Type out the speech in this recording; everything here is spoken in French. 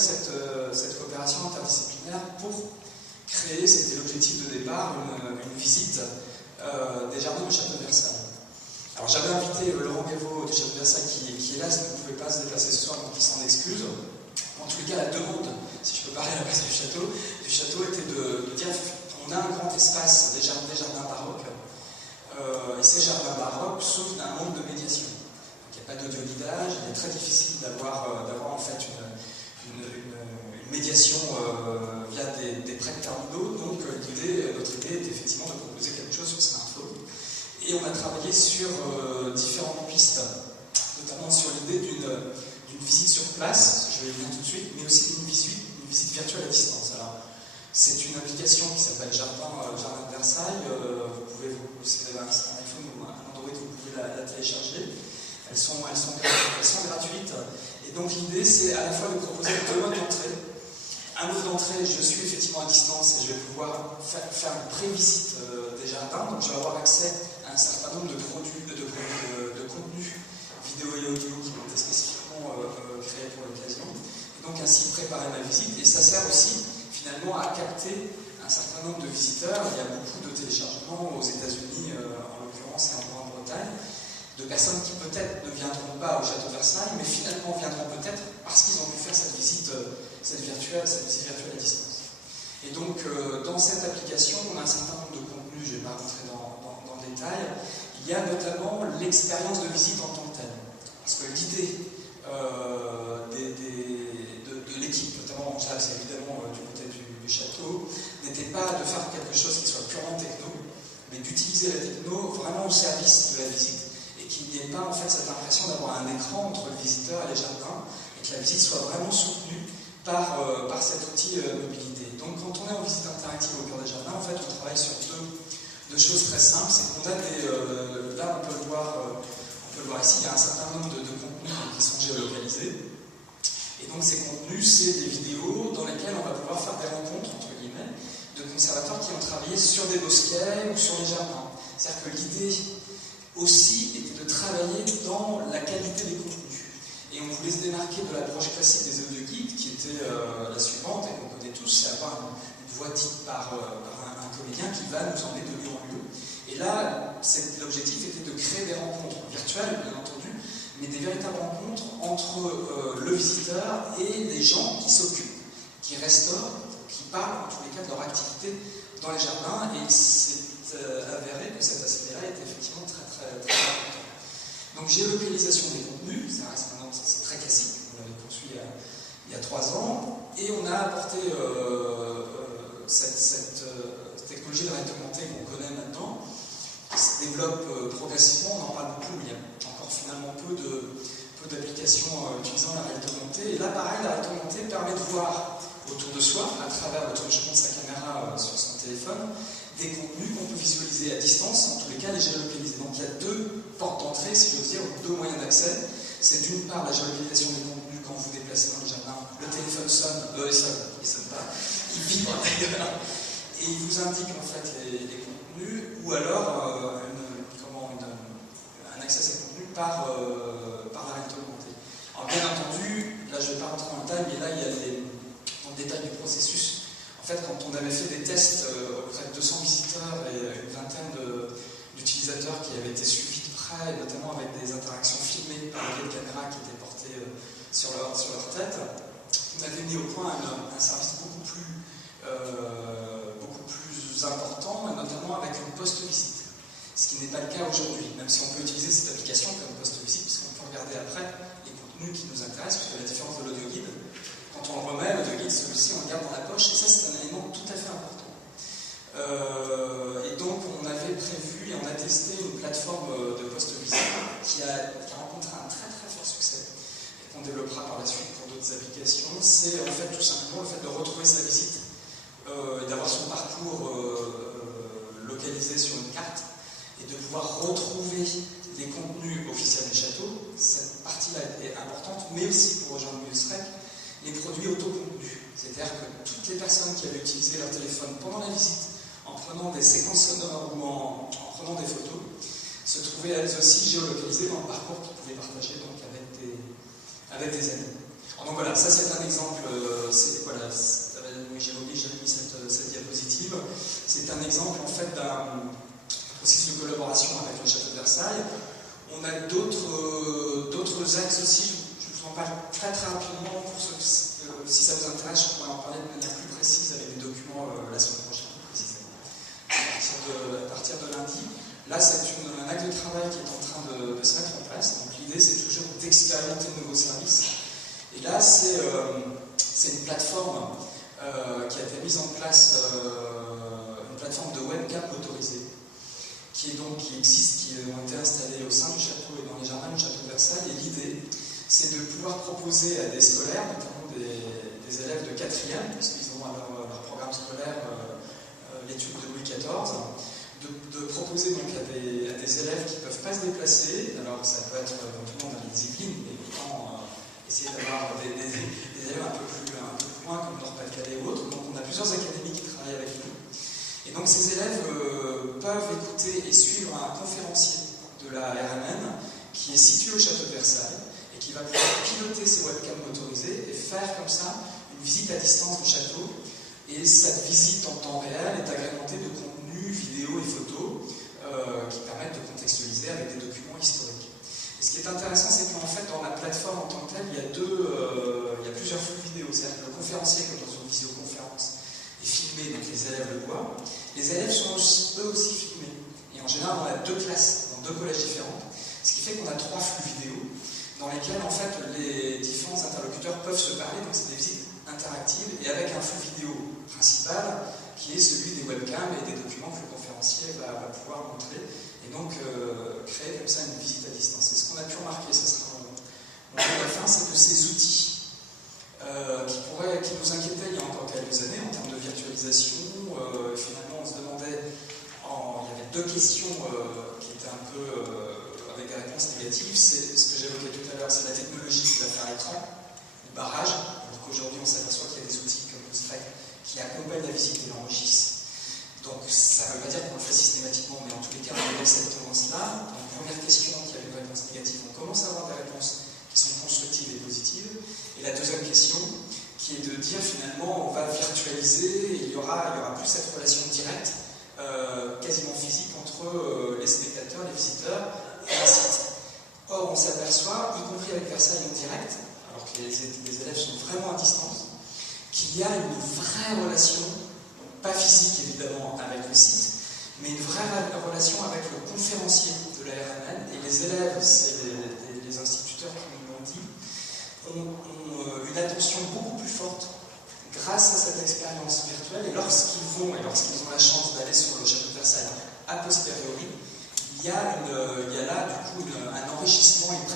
cette coopération interdisciplinaire pour créer, c'était l'objectif de départ, une visite des jardins du château de Versailles. Alors j'avais invité Laurent Gaveau du château de Versailles qui hélas ne pouvait pas se déplacer ce soir, donc il s'en excuse. En tous les cas, la demande, si je peux parler à la place du château était de dire on a un grand espace des jardins baroques, et ces jardins baroques souffrent d'un manque de médiation. Donc, il n'y a pas d'audio-guidage, il est très difficile d'avoir en fait une médiation via des prêts terminaux. Donc notre idée est effectivement de proposer quelque chose sur smartphone. Et on a travaillé sur différentes pistes, notamment sur l'idée d'une visite sur place, je vais y venir tout de suite, mais aussi d'une visite virtuelle à distance. Alors, c'est une application qui s'appelle Jardin de Versailles. Si vous avez un iPhone ou un Android, vous pouvez la télécharger. Elles sont gratuites. Et donc l'idée, c'est à la fois de proposer deux modes d'entrée. Un mode d'entrée, je suis effectivement à distance et je vais pouvoir faire une pré-visite des jardins. Donc je vais avoir accès à un certain nombre de contenus vidéo et audio qui ont été spécifiquement créés pour l'occasion. Et donc ainsi préparer ma visite. Et ça sert aussi finalement à capter un certain nombre de visiteurs. Il y a beaucoup de téléchargements aux États-Unis, en l'occurrence, et en Grande-Bretagne, de personnes qui peut-être ne viendront pas au château de Versailles, mais finalement viendront peut-être parce qu'ils ont pu faire cette visite virtuelle à distance. Et donc, dans cette application, on a un certain nombre de contenus, je ne vais pas rentrer dans le détail. Il y a notamment l'expérience de visite en tant que telle. Parce que l'idée de l'équipe, notamment en classe, évidemment du côté du château, n'était pas de faire quelque chose qui soit purement techno, mais d'utiliser la techno vraiment au service de la visite, et qu'il n'y ait pas en fait cette impression d'avoir un écran entre le visiteur et les jardins, et que la visite soit vraiment soutenue par cet outil mobilité. Donc quand on est en visite interactive au cœur des jardins, en fait on travaille sur deux choses très simples. C'est qu'on a là on peut le voir ici, il y a un certain nombre de contenus qui sont géolocalisés. Et donc ces contenus, c'est des vidéos dans lesquelles on va pouvoir faire des rencontres, entre guillemets, de conservateurs qui ont travaillé sur des bosquets ou sur les jardins. C'est-à-dire que l'idée aussi était de travailler dans la qualité des contenus. Et on voulait se démarquer de l'approche classique des audioguides, qui était la suivante, et qu'on connaît tous, c'est avoir une voix dite par un comédien qui va nous emmener de lieu en lieu. Et là, l'objectif était de créer des rencontres virtuelles, bien entendu, mais des véritables rencontres entre le visiteur et les gens qui s'occupent, qui restaurent, qui parlent en tous les cas de leur activité dans les jardins. Et c'est avéré que cet aspect-là était effectivement très, très, très important. Donc géolocalisation des contenus, ça reste maintenant, c'est très classique, on l'avait conçu il y a 3 ans, et on a apporté cette technologie de réalité augmentée qu'on connaît maintenant, qui se développe progressivement, on en parle beaucoup, il y a encore finalement peu d'applications utilisant la réalité augmentée. Et là, pareil, la réalité augmentée permet de voir autour de soi, à travers le truchement de sa caméra sur son téléphone, des contenus qu'on peut visualiser à distance, en tous les cas les géolocaliser. Donc il y a 2 portes d'entrée, si j'ose dire, 2 moyens d'accès. C'est d'une part la géolocalisation des contenus quand vous vous déplacez dans le jardin, le téléphone sonne, il sonne pas, il vibre d'ailleurs, et il vous indique en fait les contenus, ou alors un accès à ces contenus par la réalité augmentée. Alors bien entendu, là je ne vais pas rentrer dans le détail, mais là il y a dans le détail du processus. En fait, quand on avait fait des tests auprès de 200 visiteurs et une vingtaine d'utilisateurs qui avaient été suivis de près, notamment avec des interactions filmées par les caméras qui étaient portées sur leur tête, on avait mis au point un service beaucoup plus important, et notamment avec une post-visite. Ce qui n'est pas le cas aujourd'hui, même si on peut utiliser cette application comme post-visite, puisqu'on peut regarder après les contenus qui nous intéressent, puisque la différence de l'audioguide, quand on le remet, l'audioguide, celui-ci, on le garde dans la poche, et ça, c'est un élément tout à fait important. Et donc, on avait prévu et on a testé une plateforme de post-visite qui a rencontré un très très fort succès, et qu'on développera par la suite pour d'autres applications. C'est en fait tout simplement le fait de retrouver sa visite, et d'avoir son parcours localisé sur une carte, et de pouvoir retrouver les contenus officiels du château. Cette partie-là est importante, mais aussi pour rejoindre Mulsrec, les produits autocontenus. C'est-à-dire que toutes les personnes qui avaient utilisé leur téléphone pendant la visite, en prenant des séquences sonores ou en prenant des photos, se trouvaient elles aussi géolocalisées dans le parcours qu'ils pouvaient partager donc avec des amis. Alors donc voilà, ça c'est un exemple mis en place une plateforme de webcam motorisée qui existe, qui ont été installées au sein du château et dans les jardins du château de Versailles. Et l'idée, c'est de pouvoir proposer à des scolaires, notamment des élèves de 4e, puisqu'ils ont leur programme scolaire l'étude de Louis XIV, de proposer donc à des élèves qui ne peuvent pas se déplacer. Alors ça peut être éventuellement dans les Yvelines, mais évidemment essayer d'avoir des élèves un peu plus loin, comme Nord-Pas-de-Calais ou autres. Donc on a plusieurs académies qui travaillent avec nous. Et donc ces élèves peuvent écouter et suivre un conférencier de la RMN qui est situé au château de Versailles et qui va pouvoir piloter ces webcams motorisées et faire comme ça une visite à distance du château. Et cette visite en temps réel est agrémentée de contenus, vidéos et photos qui permettent de contextualiser avec des documents historiques. Et ce qui est intéressant, c'est qu'en fait, dans la plateforme en tant que telle, il y a plusieurs flux vidéo. C'est-à-dire que le conférencier, comme dans une visioconférence, est filmé, donc les élèves le voient. Les élèves sont eux aussi filmés. Et en général, on a 2 classes, dans 2 collèges différents, ce qui fait qu'on a 3 flux vidéo dans lesquels, en fait, les différents interlocuteurs peuvent se parler. Donc, c'est des visites interactives et avec un flux vidéo principal qui est celui des webcams et des documents que le conférencier va pouvoir montrer et donc créer comme ça une visite à distance. Et ce qu'on a pu remarquer, ça sera mon mot de la fin, c'est que ces outils qui nous inquiétaient il y a encore quelques années en termes de virtualisation, finalement on se demandait, il y avait 2 questions qui étaient un peu avec des réponses négatives. C'est ce que j'évoquais tout à l'heure, c'est la technologie qui va faire écran, le barrage. Alors qu'aujourd'hui on s'aperçoit qu'il y a des outils comme le SPEC qui accompagnent la visite et l'enregistrent. Donc ça ne veut pas dire qu'on le fait systématiquement, mais en tous les cas on est dans cette tendance-là. Donc première question qui a une réponse négative, on commence à avoir des réponses qui sont constructives et positives. Et la deuxième question, qui est de dire finalement on va virtualiser et il y aura plus cette relation directe, quasiment physique, entre les spectateurs, les visiteurs et un site. Or on s'aperçoit, y compris avec Versailles en direct, alors que les élèves sont vraiment à distance, qu'il y a une vraie relation, pas physique évidemment avec le site, mais une vraie relation avec le conférencier de la RMN. Et les élèves, c'est les instituteurs qui nous l'ont dit, ont une attention beaucoup plus forte grâce à cette expérience virtuelle. Et lorsqu'ils ont la chance d'aller sur le château de Versailles a posteriori, il y a là du coup un enrichissement, une